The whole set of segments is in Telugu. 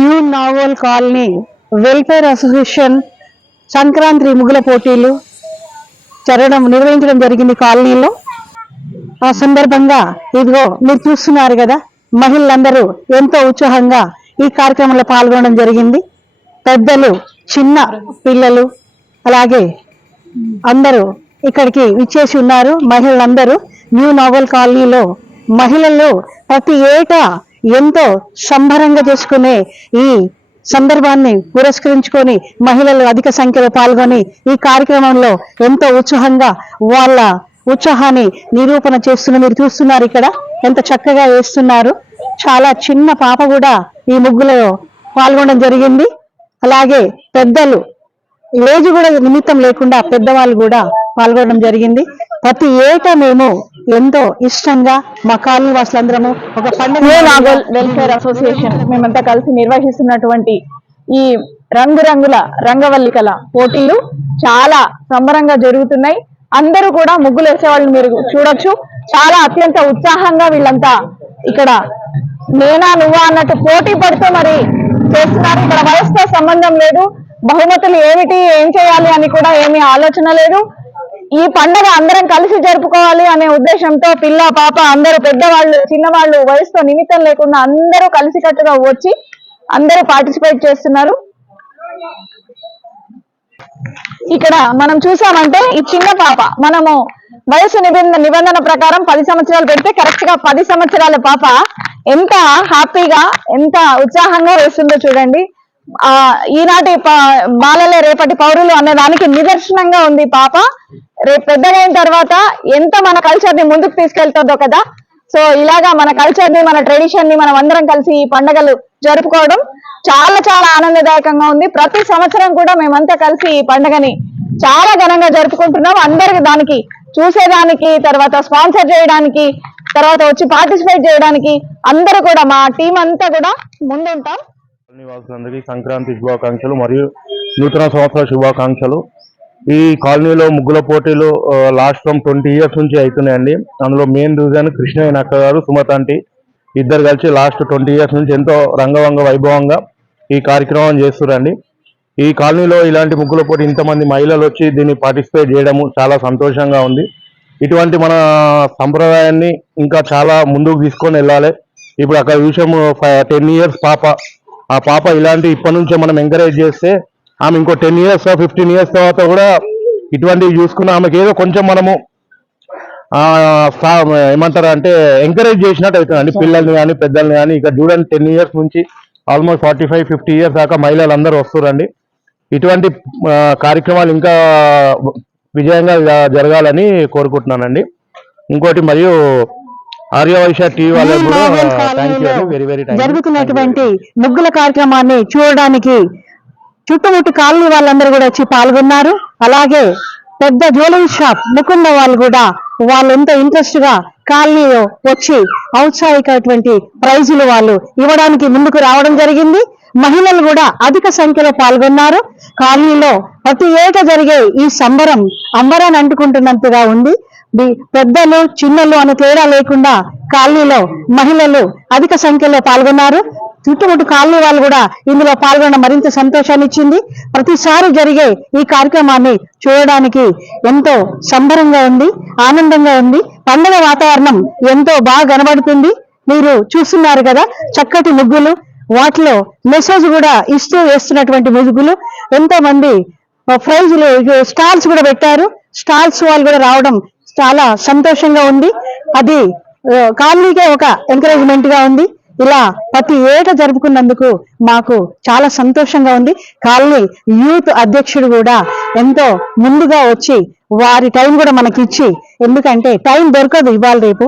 New Naval Colony Welfare Association Sankranti ముగ్గుల పోటీలు నిర్వహించడం జరిగింది కాలనీలో. ఆ సందర్భంగా ఇదిగో మీరు చూస్తున్నారు కదా, మహిళలందరూ ఎంతో ఉత్సాహంగా ఈ కార్యక్రమంలో పాల్గొనడం జరిగింది. పెద్దలు, చిన్న పిల్లలు అలాగే అందరూ ఇక్కడికి విచ్చేసి ఉన్నారు. మహిళలందరూ న్యూ నావల్ కాలనీలో మహిళలు ప్రతి ఏటా ఎంతో సంబరంగా చేసుకునే ఈ సందర్భాన్ని పురస్కరించుకొని మహిళలు అధిక సంఖ్యలో పాల్గొని ఈ కార్యక్రమంలో ఎంతో ఉత్సాహంగా వాళ్ళ ఉత్సాహాన్ని నిరూపణ చేస్తున్న మీరు చూస్తున్నారు. ఇక్కడ ఎంత చక్కగా వేస్తున్నారు. చాలా చిన్న పాప కూడా ఈ ముగ్గులో పాల్గొనడం జరిగింది. అలాగే పెద్దలు, ఏజ్ కూడా నిమిత్తం లేకుండా పెద్దవాళ్ళు కూడా పాల్గొనడం జరిగింది. ప్రతి ఏటా మేము ఎంతో ఇష్టంగా మా కాలనీ వాసులందరము ఒక పండుగ నావల్ వెల్ఫేర్ అసోసియేషన్ మేమంతా కలిసి నిర్వహిస్తున్నటువంటి ఈ రంగురంగుల రంగవల్లికల పోటీలు చాలా సంబరంగా జరుగుతున్నాయి. అందరూ కూడా ముగ్గులు వేసేవాళ్ళని మీరు చూడొచ్చు. చాలా అత్యంత ఉత్సాహంగా వీళ్ళంతా ఇక్కడ నేనా నువ్వా అన్నట్టు పోటీ పడుతూ మరి చేస్తున్నారు. ఇక్కడ వయసుతో సంబంధం లేదు, బహుమతులు ఏమిటి, ఏం చేయాలి అని కూడా ఏమీ ఆలోచన లేదు. ఈ పండుగ అందరం కలిసి జరుపుకోవాలి అనే ఉద్దేశంతో పిల్ల పాప అందరూ, పెద్దవాళ్ళు చిన్నవాళ్ళు, వయసుతో నిమిత్తం లేకుండా అందరూ కలిసికట్టుగా వచ్చి అందరూ పార్టిసిపేట్ చేస్తున్నారు. ఇక్కడ మనం చూసామంటే ఈ చిన్న పాప, మనము వయసు నిబంధన ప్రకారం 10 సంవత్సరాలు పెడితే కరెక్ట్ గా 10 సంవత్సరాల పాప ఎంత హ్యాపీగా, ఎంత ఉత్సాహంగా వేస్తుందో చూడండి. ఈనాటి బాలలే రేపటి పౌరులు అనే దానికి నిదర్శనంగా ఉంది పాప. రేపు పెద్దగైన తర్వాత ఎంత మన కల్చర్ ని ముందుకు తీసుకెళ్తుందో కదా. సో ఇలాగా మన కల్చర్ ని, మన ట్రెడిషన్ ని మనం అందరం కలిసి ఈ పండుగలు జరుపుకోవడం చాలా చాలా ఆనందదాయకంగా ఉంది. ప్రతి సంవత్సరం కూడా మేమంతా కలిసి ఈ పండుగని చాలా ఘనంగా జరుపుకుంటున్నాం. అందరికి దానికి చూసేదానికి, తర్వాత స్పాన్సర్ చేయడానికి, తర్వాత వచ్చి పార్టిసిపేట్ చేయడానికి అందరూ కూడా మా టీం అంతా కూడా ముందుంటాం. నివాసులందరికీ సంక్రాంతి శుభాకాంక్షలు మరియు నూతన సంవత్సర శుభాకాంక్షలు. ఈ కాలనీలో ముగ్గుల పోటీలు లాస్ట్ ఫ్రమ్ 20 years నుంచి అవుతున్నాయండి. అందులో మెయిన్ రీజన్ కృష్ణయ్య అక్క గారు, సుమత ఆంటీ ఇద్దరు కలిసి లాస్ట్ 20 years నుంచి ఎంతో రంగవంగ వైభవంగా ఈ కార్యక్రమం చేస్తున్నారండి. ఈ కాలనీలో ఇలాంటి ముగ్గుల పోటీ ఇంతమంది మహిళలు వచ్చి దీన్ని పార్టిసిపేట్ చేయడము చాలా సంతోషంగా ఉంది. ఇటువంటి మన సంప్రదాయాన్ని ఇంకా చాలా ముందుకు తీసుకొని వెళ్ళాలి. ఇప్పుడు అక్కడ విషయం 10 years పాప, ఆ పాప ఇలాంటి ఇప్పటి నుంచే మనం ఎంకరేజ్ చేస్తే ఆమె ఇంకో 10 years 15 years తర్వాత కూడా ఇటువంటివి చూసుకున్న ఆమెకి ఏదో కొంచెం మనము ఏమంటారు అంటే ఎంకరేజ్ చేసినట్టు అవుతుందండి. పిల్లల్ని కానీ పెద్దల్ని కానీ. ఇక్కడ చూడండి 10 years నుంచి ఆల్మోస్ట్ 45-50 years దాకా మహిళలు అందరూ వస్తున్నారండి. ఇటువంటి కార్యక్రమాలు ఇంకా విజయంగా జరగాలని కోరుకుంటున్నానండి. ఇంకోటి మరియు ఆర్యవైశ్య టీవీ వాళ్ళకి కూడా వెరీ వెరీ జరుగుతున్నటువంటి ముగ్గుల కార్యక్రమాన్ని చూడడానికి చుట్టుముట్టు కాలనీ వాళ్ళందరూ కూడా వచ్చి పాల్గొన్నారు. అలాగే పెద్ద జ్యువెలరీ షాప్ ముకుంద వాళ్ళు కూడా వాళ్ళు ఎంతో ఇంట్రెస్ట్ గా కాలనీలో వచ్చి ఔత్సాహికటువంటి ప్రైజులు వాళ్ళు ఇవ్వడానికి ముందుకు రావడం జరిగింది. మహిళలు కూడా అధిక సంఖ్యలో పాల్గొన్నారు. కాలనీలో ప్రతి ఏటా జరిగే ఈ సంబరం అంబరాన్ని అంటుకుంటున్నంతగా ఉంది. పెద్దలు చిన్నలు అనే తేడా లేకుండా కాలనీలో మహిళలు అధిక సంఖ్యలో పాల్గొన్నారు. చుట్టుముట్టు కాలనీ వాళ్ళు కూడా ఇందులో పాల్గొనడం మరింత సంతోషాన్ని ఇచ్చింది. ప్రతిసారి జరిగే ఈ కార్యక్రమాన్ని చూడడానికి ఎంతో సంబరంగా ఉంది, ఆనందంగా ఉంది. పండుగ వాతావరణం ఎంతో బాగా కనబడుతుంది. మీరు చూస్తున్నారు కదా, చక్కటి ముగ్గులు, వాటిలో మెసేజ్ కూడా ఇస్తూ వేస్తున్నటువంటి ముగ్గులు. ఎంతో మంది ప్రైజులు, స్టాల్స్ కూడా పెట్టారు. స్టాల్స్ వాళ్ళు కూడా రావడం చాలా సంతోషంగా ఉంది. అది కాలనీకే ఒక ఎంకరేజ్మెంట్ గా ఉంది. ఇలా ప్రతి ఏటా జరుపుకున్నందుకు మాకు చాలా సంతోషంగా ఉంది. కాలనీ యూత్ అధ్యక్షుడు కూడా ఎంతో ముందుగా వచ్చి వారి టైం కూడా మనకి ఇచ్చి, ఎందుకంటే టైం దొరకదు ఇవాళ రేపు,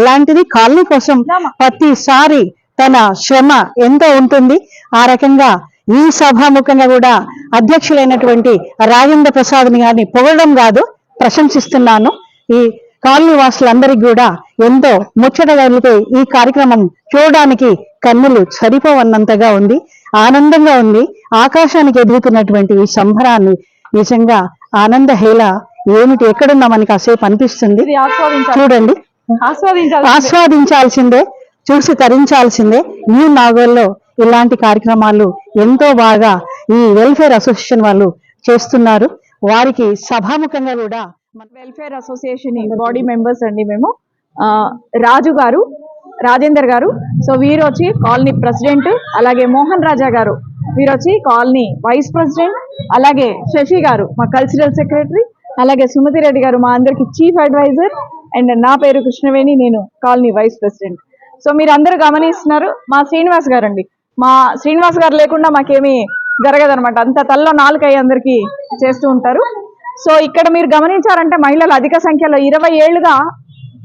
అలాంటిది కాలనీ కోసం ప్రతిసారి తన శ్రమ ఎంతో ఉంటుంది. ఆ రకంగా ఈ సభాముఖంగా కూడా అధ్యక్షులైనటువంటి రాజేంద్ర ప్రసాద్ని గారిని పొగడడం కాదు, ప్రశంసిస్తున్నాను. ఈ కాలనీ వాసులందరికీ కూడా ఎంతో ముచ్చటగా ఈ కార్యక్రమం చూడడానికి కన్నులు సరిపోవన్నంతగా ఉంది, ఆనందంగా ఉంది. ఆకాశానికి ఎదుగుతున్నటువంటి ఈ సంబరాన్ని నిజంగా ఆనంద హేళ ఏమిటి, ఎక్కడున్నా మనకి కాసేపు అనిపిస్తుంది. చూడండి, ఆస్వాదించాల్సిందే, చూసి తరించాల్సిందే. న్యూ నాగోల్లో ఇలాంటి కార్యక్రమాలు ఎంతో బాగా ఈ వెల్ఫేర్ అసోసియేషన్ వాళ్ళు చేస్తున్నారు. వారికి సభాముఖంగా కూడా వెల్ఫేర్ అసోసియేషన్ బాడీ మెంబర్స్ అండి మేము. రాజు గారు, రాజేందర్ గారు, సో వీరు వచ్చి కాలనీ ప్రెసిడెంట్, అలాగే మోహన్ రాజా గారు వీరు వచ్చి కాలనీ వైస్ ప్రెసిడెంట్, అలాగే శశి గారు మా కల్చరల్ సెక్రటరీ, అలాగే సుమతి రెడ్డి గారు మా అందరికి చీఫ్ అడ్వైజర్, అండ్ నా పేరు కృష్ణవేణి, నేను కాలనీ వైస్ ప్రెసిడెంట్. సో మీరు అందరూ గమనిస్తున్నారు, మా శ్రీనివాస్ గారు అండి. మా శ్రీనివాస్ గారు లేకుండా మాకేమీ జరగదనమాట, అంత తల్లో నాలుకై అందరికీ చేస్తూ ఉంటారు. సో ఇక్కడ మీరు గమనించారంటే మహిళలు అధిక సంఖ్యలో 20 ఏళ్లుగా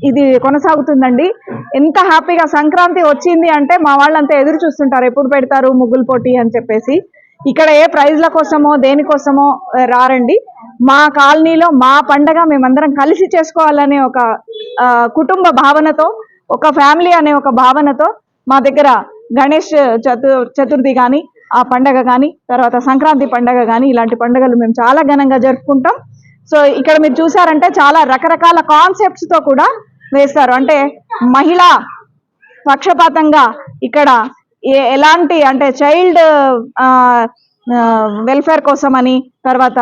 ఇది కొనసాగుతుందండి. ఎంత హ్యాపీగా సంక్రాంతి వచ్చింది అంటే మా వాళ్ళంతా ఎదురు చూస్తుంటారు, ఎప్పుడు పెడతారు ముగ్గులు పోటీ అని చెప్పేసి. ఇక్కడ ఏ ప్రైజ్ల కోసమో దేనికోసమో రారండి. మా కాలనీలో మా పండగ మేమందరం కలిసి చేసుకోవాలనే ఒక కుటుంబ భావనతో, ఒక ఫ్యామిలీ అనే ఒక భావనతో మా దగ్గర గణేష్ చతుర్థి కానీ, ఆ పండగ కానీ, తర్వాత సంక్రాంతి పండగ కానీ, ఇలాంటి పండుగలు మేము చాలా ఘనంగా జరుపుకుంటాం. సో ఇక్కడ మీరు చూసారంటే చాలా రకరకాల కాన్సెప్ట్స్ తో కూడా వేస్తారు. అంటే మహిళా పక్షపాతంగా ఇక్కడ ఎలాంటి అంటే చైల్డ్ వెల్ఫేర్ కోసం అని, తర్వాత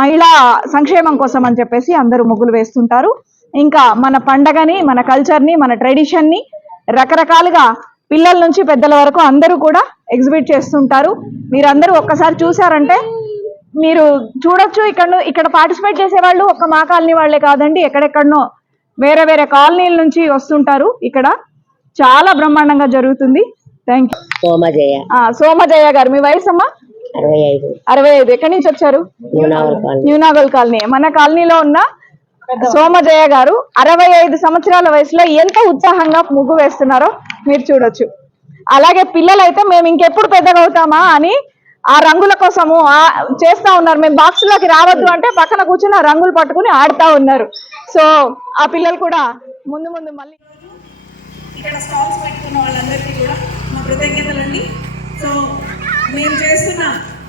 మహిళా సంక్షేమం కోసం అని చెప్పేసి అందరూ ముగ్గులు వేస్తుంటారు. ఇంకా మన పండగని, మన కల్చర్ని, మన ట్రెడిషన్ని రకరకాలుగా పిల్లల నుంచి పెద్దల వరకు అందరూ కూడా ఎగ్జిబిట్ చేస్తుంటారు. మీరందరూ ఒక్కసారి చూసారంటే మీరు చూడొచ్చు. ఇక్కడ పార్టిసిపేట్ చేసేవాళ్ళు ఒక్క మా కాలనీ వాళ్ళే కాదండి, ఎక్కడెక్కడనో వేరే వేరే కాలనీల నుంచి వస్తుంటారు. ఇక్కడ చాలా బ్రహ్మాండంగా జరుగుతుంది. Thank you. సోమజయ గారు, మీ వయసు అమ్మా? 65. ఎక్కడి నుంచి వచ్చారు? న్యూనాగల్ కాలనీ. మన కాలనీలో ఉన్న సోమజయ గారు 65 సంవత్సరాల వయసులో ఎంత ఉత్సాహంగా ముగ్గు వేస్తున్నారో మీరు చూడొచ్చు. అలాగే పిల్లలైతే మేము ఇంకెప్పుడు పెద్దగా అవుతామా అని ఆ రంగుల కోసము చేస్తా ఉన్నారు. మేము బాక్స్ లోకి రావద్దు అంటే పక్కన కూర్చుని ఆ రంగులు పట్టుకుని ఆడుతా ఉన్నారు. సో ఆ పిల్లలు కూడా ముందు ముందు మళ్ళీ ఇక్కడ స్టాల్స్ పెట్టుకున్న వాళ్ళందరికీ కూడా మా కృతజ్ఞతలండి. సో మేము చేస్తున్న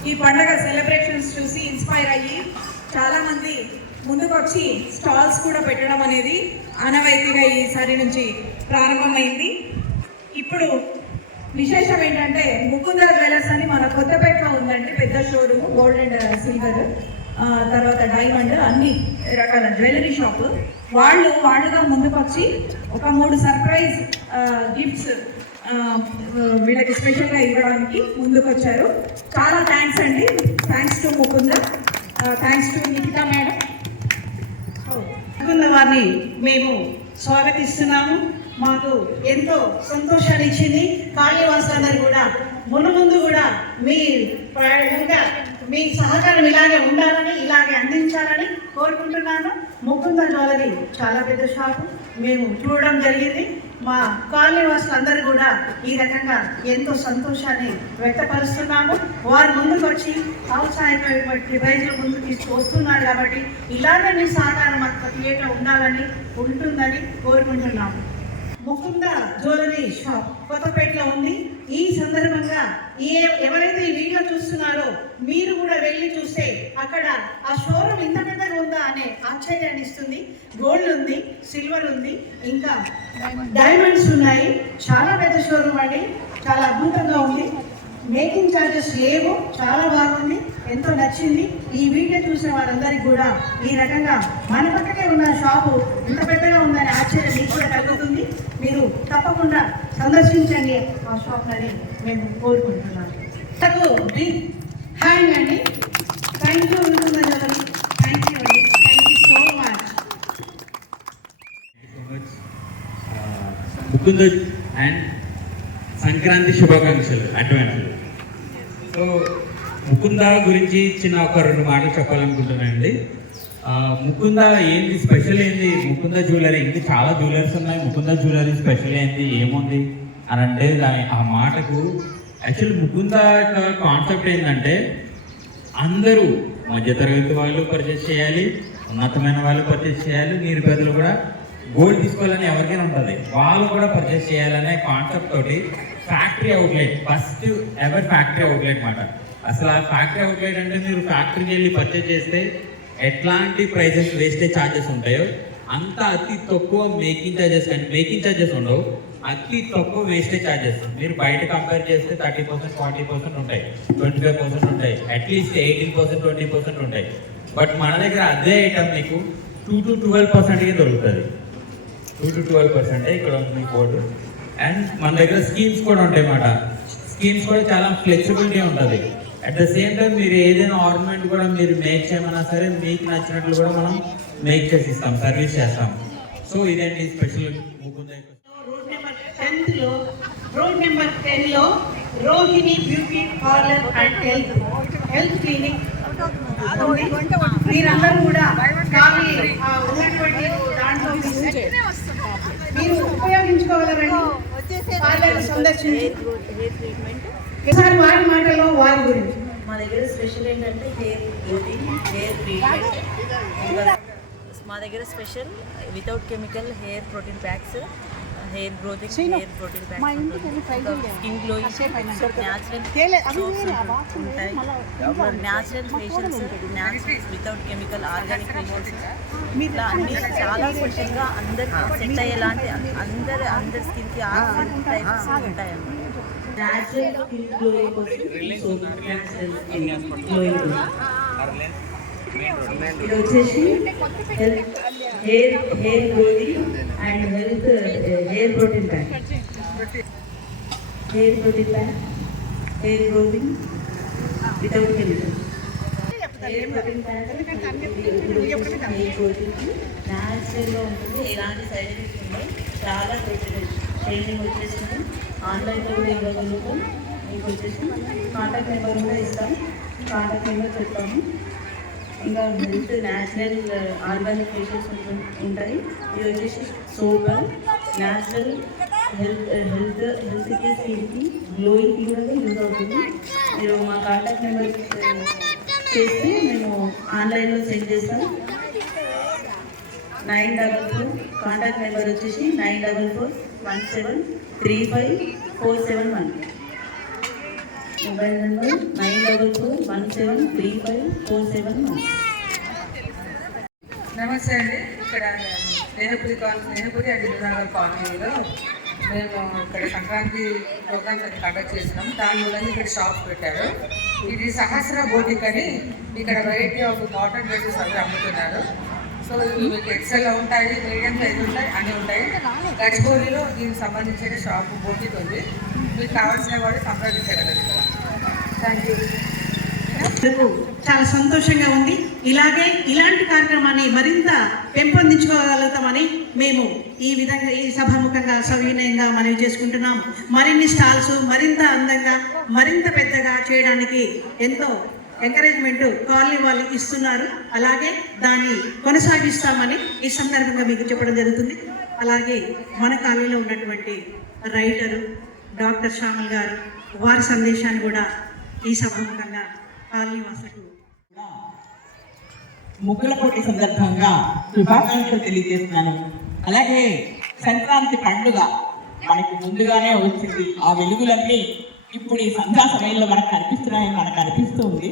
ఈ పండగ సెలబ్రేషన్స్ చూసి ఇన్స్పైర్ అయ్యి చాలా మంది ముందుకు వచ్చి స్టాల్స్ కూడా పెట్టడం అనేది ఆనవాయితీగా ఈసారి నుంచి ప్రారంభమైంది. ఇప్పుడు విశేషం ఏంటంటే ముకుంద జ్యువెలర్స్ అని మన కొత్తపేటలో ఉందండి, పెద్ద షోరూమ్, గోల్డ్ అండ్ సిల్వర్, తర్వాత డైమండ్, అన్ని రకాల జ్యువెలరీ షాప్. వాళ్ళుగా ముందుకు వచ్చి ఒక 3 సర్ప్రైజ్ గిఫ్ట్స్ వీళ్ళకి స్పెషల్గా ఇవ్వడానికి ముందుకు వచ్చారు. చాలా థ్యాంక్స్ అండి. Thanks to Mukunda, thanks to Nikhita madam. Mukunda వారిని మేము స్వాగతిస్తున్నాము. మాకు ఎంతో సంతోషాన్ని ఇచ్చింది. కాళీవాసులందరూ కూడా ముందు కూడా మీ సహకారం ఇలాగే ఉండాలని, ఇలాగే అందించాలని కోరుకుంటున్నాను. ముకుంద జ్యువెలరీ చాలా పెద్ద షాపు మేము చూడడం జరిగింది. మా కాలనీవాసులందరూ కూడా ఈ రకంగా ఎంతో సంతోషాన్ని వ్యక్తపరుస్తున్నాము. వారు ముందుకు వచ్చి ఔత్సాహికమైనటువంటి ప్రైజులు ముందుకు తీసుకొస్తున్నారు కాబట్టి ఇలాగే మీ సహకారం మాకు ప్రతి ఏటా ఉంటుందని కోరుకుంటున్నాము. ముకుంద జ్యువెలరీ షాప్ కొత్తపేటలో ఉంది. ఈ సందర్భంగా ఎవరైతే ఈ వీడియో చూస్తున్నారో మీరు కూడా వెళ్ళి చూస్తే అక్కడ ఆ షోరూమ్ ఇంత పెద్దగా ఉందా అనే ఆశ్చర్యాన్ని ఇస్తుంది. గోల్డ్ ఉంది, సిల్వర్ ఉంది, ఇంకా డైమండ్స్ ఉన్నాయి. చాలా పెద్ద షోరూమ్ అండి, చాలా అద్భుతంగా ఉంది. మేకింగ్ ఛార్జెస్ లేవు, చాలా బాగుంది, ఎంతో నచ్చింది. ఈ వీడియో చూసిన వారందరికీ కూడా ఈ రకంగా మన పక్కనే ఉన్న షాపు ఇంత పెద్దగా ఉందని ఆశ్చర్యం మీకు కూడా కలుగుతుంది. మీరు తప్పకుండా సందర్శించండి ఆ షాప్లని మేము కోరుకుంటున్నాము. హాయ్ అండి, థ్యాంక్ యూ థ్యాంక్ యూ అండి, thank you so much. Mukunda and Sankranti శుభాకాంక్షలు అడ్వాన్స్లు. సో ముకుంద గురించి చిన్న ఒక 2 మాటలు చెప్పాలనుకుంటున్నానండి. ముకుంద ఏంది స్పెషల్ ఏంది, ముకుంద జ్యువెలరీ ఇంకా చాలా జ్యువెలర్స్ ఉన్నాయి, ముకుంద జ్యువెలరీ స్పెషల్ ఏంది ఏముంది అని అంటే ఆ మాటకు యాక్చువల్లీ ముకుంద కాన్సెప్ట్ ఏంటంటే అందరూ మధ్యతరగతి వాళ్ళు పర్చేస్ చేయాలి, ఉన్నతమైన వాళ్ళు పర్చేస్ చేయాలి, నిరుపేదలు కూడా గోల్డ్ తీసుకోవాలని ఎవరికైనా ఉంటుంది, వాళ్ళు కూడా పర్చేస్ చేయాలనే కాన్సెప్ట్ తోటి factory outlet, first ever factory outlet మాట. అసలు ఆ ఫ్యాక్టరీ అవుట్లెట్ అంటే మీరు ఫ్యాక్టరీకి వెళ్ళి పర్చేస్ చేస్తే ఎట్లాంటి ప్రైజెస్ వేస్టేజ్ ఛార్జెస్ ఉంటాయో అంత అతి తక్కువ మేకింగ్ ఛార్జెస్, కానీ మేకింగ్ ఛార్జెస్ ఉండవు, అతి తక్కువ వేస్టేజ్ ఛార్జెస్. మీరు బయట కంపేర్ చేస్తే 30%, 40% ఉంటాయి, 25% ఉంటాయి, అట్లీస్ట్ 18%, 20% ఉంటాయి. బట్ మన దగ్గర అదే ఐటమ్ మీకు 2 to 12% దొరుకుతుంది. 2 to 12% ఇక్కడ ఉంది బోర్డు. అండ్ మన దగ్గర స్కీమ్స్ కూడా ఉంటాయి అన్నమాట. స్కీమ్స్ కూడా చాలా ఫ్లెక్సిబిలిటీ ఉంటుంది. అట్ ద సేమ్ టైం మీరు ఏదైనా ఆర్నమెంట్ కూడా మీరు మేక్ చేయమన్నా సరే మీకు నచ్చినట్లు కూడా మనం మేక్ చేసి ఇస్తాం, సర్వీస్ చేస్తాం. సో ఇదేంటి స్పెషల్ ముకుంద. రోడ్ నెంబర్ 10లో Rohini beauty parlour and health clinic. మీరందరూ కూడా ఖాళీ ఉన్నటువంటి దాంట్లో మీరు ఉపయోగించుకోగలరండి. పార్లర్ సందర్శించి ఈసారి వారి మాటలో వారి గురించి. మా దగ్గర స్పెషల్ ఏంటంటే హెయిర్ గ్రోతింగ్, హెయిర్ ట్రీట్మెంట్. మా దగ్గర special without chemical hair protein packs, hair growthing, hair protein packs, skin glowing, natural facials, natural without chemical organic facials, ఇట్లా అన్ని చాలా స్పెషల్గా అందరికి సెట్ అయ్యేలాంటి అందరి స్కిన్కి ఆ టైప్స్ ఉంటాయన్నమాట. న్యాచురల్ స్కిన్ గ్లోయింగ్ ఇది వచ్చేసి hair growthing and hair protein pack, hair growthing without chemical, hair protein pack, hair growthing న్యాచురల్గా ఉంటుంది, ఎలాంటి సైడ్ ఎఫెక్ట్స్ ఉన్నాయి, చాలా ట్రైనింగ్ వచ్చేసింది, ఆన్లైన్లో కూడా ఇవ్వగలుగుతాం. మీకు వచ్చేసి కాంటాక్ట్ నెంబర్ కూడా ఇస్తాం, కాంటాక్ట్ నెంబర్ చెప్తాము. ఇంకా హెల్త్ న్యాచురల్ ఆర్గానిక్ ఫేషియల్స్ ఉంటాయి. ఇది వచ్చేసి సోప్ న్యాచురల్ హెల్త్కి స్కిన్కి గ్లోయింగ్కి కూడా యూజ్ అవుతుంది. మీరు మా కాంటాక్ట్ నెంబర్ చేస్తే మేము ఆన్లైన్లో సెండ్ చేస్తాం. 944 కాంటాక్ట్ నెంబర్ వచ్చేసి 944173547 మొబైల్ నెంబర్ 944173547. నమస్తే అండి. ఇక్కడ స్నేహపురి అండ్ విజయనగర్ కాలనీలో మేము ఇక్కడ సంక్రాంతి ప్రోగ్రామ్స్ అని కండక్ట్ చేస్తున్నాం. దానివల్ల ఇక్కడ షాప్స్ పెట్టారు. ఇది సహస్ర బోటిక్ అని ఇక్కడ వెరైటీ ఆఫ్ కాటన్ డ్రెస్సెస్ అవి అమ్ముతున్నారు. సో ఇవి మీకు ఎక్సెల్ ఉంటాయి, మీడియం సైజ్ ఉంటాయి, అన్నీ ఉంటాయి. గచ్చిబౌలిలో దీనికి సంబంధించిన షాప్ బోటిక్ ఉంది. మీకు కావాల్సిన వాడు సంప్రదించగలరు. Thank you. చాలా సంతోషంగా ఉంది. ఇలాంటి కార్యక్రమాన్ని మరింత పెంపొందించుకోగలుగుతామని మేము ఈ విధంగా ఈ సభాముఖంగా సవినయంగా మనవి చేసుకుంటున్నాం. మరిన్ని స్టాల్స్ మరింత అందంగా మరింత పెద్దగా చేయడానికి ఎంతో ఎంకరేజ్మెంట్ కాలనీ వాళ్ళు ఇస్తున్నారు. అలాగే దాన్ని కొనసాగిస్తామని ఈ సందర్భంగా మీకు చెప్పడం జరుగుతుంది. అలాగే మన కాలనీలో ఉన్నటువంటి రైటరు డాక్టర్ శ్యామల్ గారు వారి సందేశాన్ని కూడా ఈ సభాముఖంగా కాలనీ వాసులకు ముగ్గుల పోటీ సందర్భంగా శుభాకాంక్షలు తెలియజేస్తున్నాను. అలాగే సంక్రాంతి పండుగ మనకి ముందుగానే వచ్చింది. ఆ వెలుగులన్నీ ఇప్పుడు ఈ సంధ్యా సమయంలో మనకు కనిపిస్తున్నాయని మనకు అనిపిస్తుంది.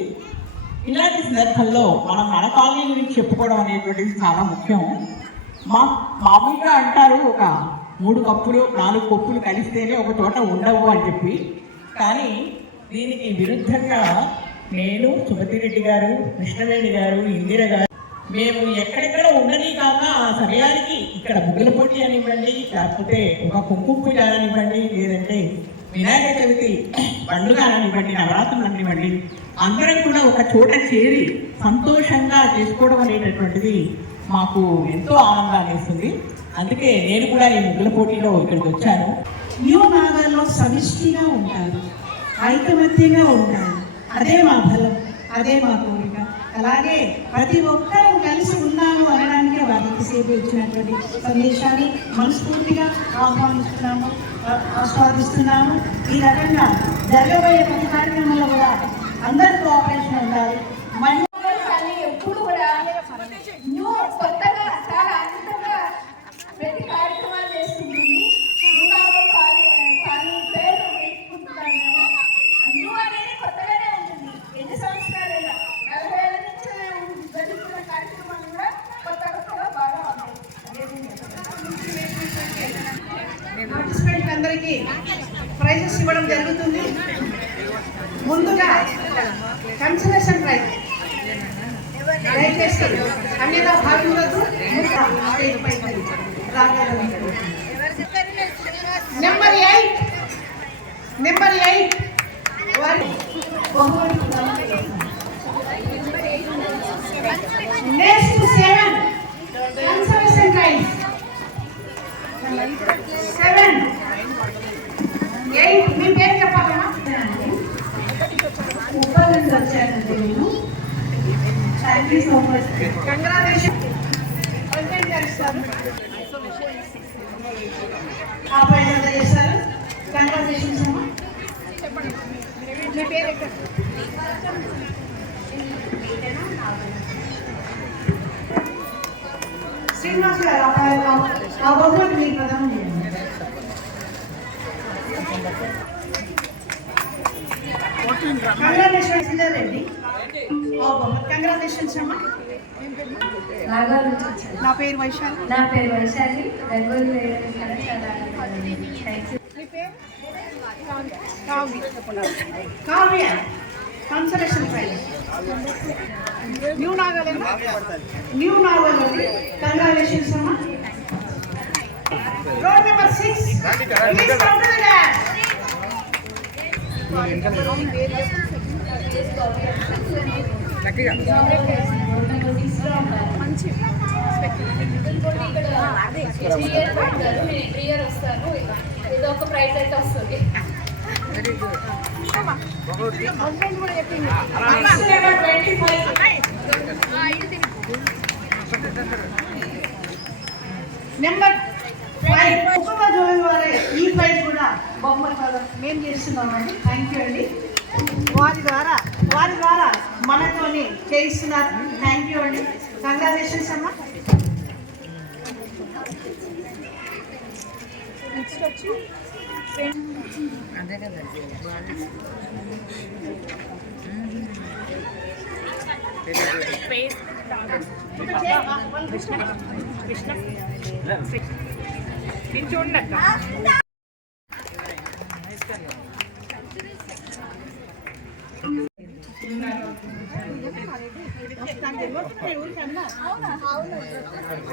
ఇలాంటి సందర్భంలో మనం మన కాలనీ గురించి చెప్పుకోవడం అనేటువంటిది చాలా ముఖ్యం. మామూలుగా అంటారు ఒక 3 కప్పులు 4 కప్పులు కలిస్తేనే ఒక చోట ఉండవు అని చెప్పి. కానీ దీనికి విరుద్ధంగా నేను, సుమతిరెడ్డి గారు, కృష్ణవేణి గారు, ఇందిర గారు మేము ఎక్కడెక్కడ ఉండని కాక ఆ సమయానికి ఇక్కడ ముగ్గుల పోటీ అనివ్వండి, లేకపోతే ఒక కుంకుమ పూజ అనివ్వండి, లేదంటే వినాయక చవితి పండుగ అనివ్వండి, నవరాత్రులు అనివ్వండి, అందరం కూడా ఒక చోట చేరి సంతోషంగా చేసుకోవడం అనేటటువంటిది మాకు ఎంతో ఆనందాన్ని ఇస్తుంది. అందుకే నేను కూడా ఈ ముగ్గుల పోటీలో ఇక్కడికి వచ్చాను. న్యూ నాగల్లో సమిష్టిగా ఉంటారు, ఐకమత్యంగా ఉంటారు. అదే మా బలం, అదే మా కోరిక. అలాగే ప్రతి ఒక్కరూ కలిసి ఉన్నాము అనడానికి వారికి సేపు ఇచ్చినటువంటి సందేశాన్ని మనస్ఫూర్తిగా ఆహ్వానిస్తున్నాము, ఆస్వాదిస్తున్నాము. ఈ రకంగా జరగబోయే ప్రతి కార్యక్రమంలో కూడా అందరి కోఆపరేషన్ ఉండాలి. మరియు ఎప్పుడు కూడా కొత్తగా చాలా అద్భుతంగా ప్రతి కార్యక్రమాలు చేస్తుంది. పేరు వేసుకుంటున్నాము. న్యూ అనేది కొత్తగానే ఉంటుంది. ఎన్ని సంవత్సరాలైనా 40 ఏళ్ళ నుంచి జరుగుతున్న కార్యక్రమాలు కూడా కొత్తగా బాగా ఉంటాయి. పార్టిసిపెంట్ అందరికీ ప్రైజెస్ ఇవ్వడం జరుగుతుంది. ముందుగా కన్సలేషన్ ప్రైజ్ దయచేసి అన్నిదా భావించదు. నెంబర్ 8 వారి నెక్స్ట్ 7 కన్సలేషన్ ప్రైజ్ 7 8 మీ పేరు చెప్పాలమ్మా. ఉప్పల్ నుంచి వచ్చానండి నేను. Thank you so much. Congratulation. President గారు ఇస్తారు. ఆ ప్రైజ్ ఎంత చేస్తారు? కంగ్రాచులేషన్స్ అమ్మా. మీ పేరు ఎక్కడ? శ్రీనివాస్ గారు ఆ బహుమతి మీకు ప్రదానం చేయండి. కంగ్రాచులేషన్స్ రెడ్డి. కంగ్రాచులేషన్స్ అమ్మా. నా పేరు వైశాలి. కావ్య కన్సలేషన్ ప్రైజ్ న్యూ నాగల్ అండి. కంగ్రాచులేషన్స్ అమ్మా. Road number 6 please come to the dash. ఏదో ఒక ప్రైజ్ అయితే వస్తుంది. నెంబర్ 5 కుటుంబ జోయి వారి ఈ ప్రైజ్ కూడా బొమ్మల మేము చేస్తున్నామండి. థ్యాంక్ యూ అండి. వారి ద్వారా మనతోని చేయిస్తున్నారు. థ్యాంక్ యూ అండి. కంగ్రాచులేషన్స్ అమ్మా. నెక్స్ట్ వచ్చి అదే కదా చూడండి.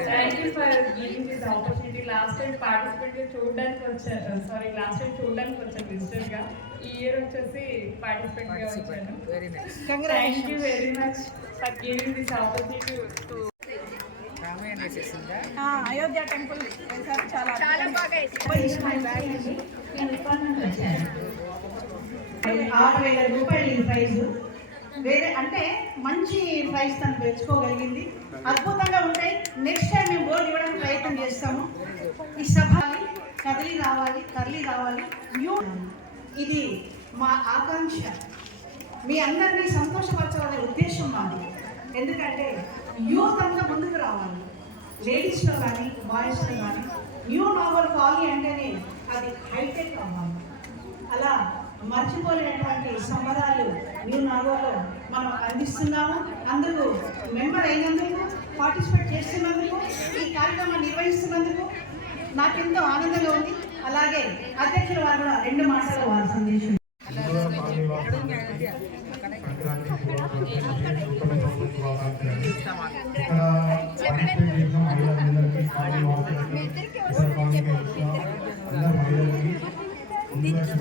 Thank you for giving this opportunity. Last time participate చూడడానికి వచ్చాను. లాస్ట్ టైం చూడడానికి వచ్చాను విజిటర్ గా. ఈ ఇయర్ వచ్చేసి పార్టిసిపేట్ గా వచ్చాను. Thank you very much for giving this opportunity to Ayodhya temple చాలా బాగా 6,000 రూపాయలు ఈ ప్రైజ్. వేరే అంటే మంచి ప్రైజ్ తను తెచ్చుకోగలిగింది. అద్భుతంగా ఉంటాయి. నెక్స్ట్ టైం మేము బోర్డు ఇవ్వడానికి ప్రయత్నం చేస్తాము. ఈ సభ కదిలి రావాలి, తరలి రావాలి. ఇది మా ఆకాంక్ష. మీ అందరినీ సంతోషపరచాలనే ఉద్దేశం మాది. ఎందుకంటే యూత్ అంతా ముందుకు రావాలి. లేడీస్లో కానీ బాయ్స్లో కానీ న్యూ నావల్ కాలనీ అంటేనే అది హైటెక్ అవ్వాలి. అలా మర్చిపోలేనటువంటి సంబరాలు న్యూ నాగోలో మనం అందిస్తున్నాము. అందుకు మెంబర్ అయినందుకు, పార్టిసిపేట్ చేస్తున్నందుకు, ఈ కార్యక్రమాన్ని నిర్వహిస్తున్నందుకు నాకెంతో ఆనందంగా ఉంది. అలాగే అధ్యక్షుల వారు కూడా 2 మాటలు వారి సందేశం. విన్నర్స్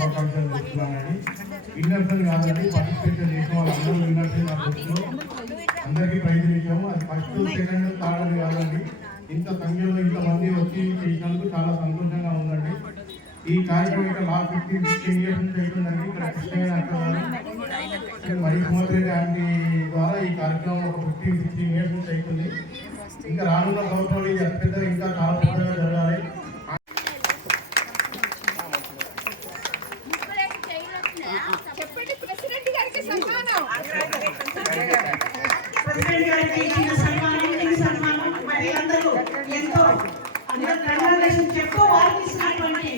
కాదండి, పార్టిసిపేట్ చేసిన వాళ్ళందరూ విన్నర్స్. అందరికీ ప్రైజ్ ఇచ్చాము. అది ఫస్ట్, సెకండ్, థర్డ్ కాదండి. ఈ కార్యక్రమం ఇక్కడ లాస్ట్ 15-16 ఇయర్స్ నుంచి అవుతుందండి. ఇక్కడ కృష్ణయ్య అక్క మరియు కుమార్తె ఆంటీ ద్వారా ఈ కార్యక్రమం ఒక 15-16 ఇయర్స్ నుంచి అవుతుంది. ఇంకా రానున్న సంవత్సరాలు ఇది అత్యంత ఇంకా చాలా పెద్దగా జరగాలి. ప్రెసిడెంట్ గారికి సన్మానం. ప్రెసిడెంట్ గారికి ఇచ్చిన సన్మానం, ఈ సన్మానం మరి అందరూ ఎంతో కంగ్రాచులేషన్ చెప్తూ వారికి ఇచ్చినటువంటి